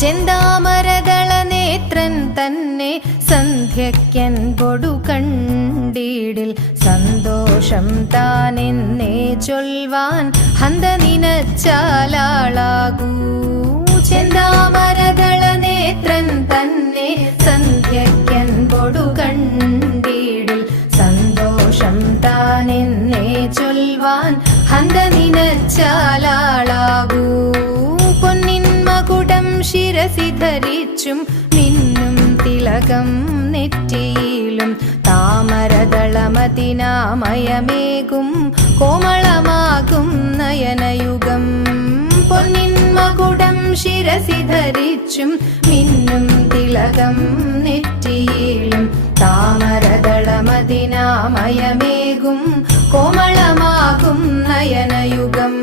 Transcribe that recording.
ചെന്താമരദള നേത്രൻ തന്നെ സന്ധ്യയ്ക്കൻപൊടു കണ്ടീടിൽ സന്തോഷം താനെന്നേ ചൊൽവാൻ ഹന്ത നിനച്ചാലാളാകൂ. ചെന്താമരദള നേത്രൻ തന്നെ സന്ധ്യയ്ക്കൻപൊടു കണ്ടീടിൽ സന്തോഷം താനെന്നേ ചൊൽവാൻ ഹന്ത നിനച്ചാലാളാകൂ. പൊന്നിൻ മകുടം ശിരസി ധരിച്ചും മിന്നും തിലകം നെറ്റിയിലും താമരദളമതിനാമയമേകും കോമളമാകും നയനയുഗം. പൊന്നിൻ മകുടം ശിരസി ധരിച്ചും മിന്നും തിലകം നെറ്റിയിലും താമരദളമതിനാമയമേകും കോമളമാകും നയനയുഗം.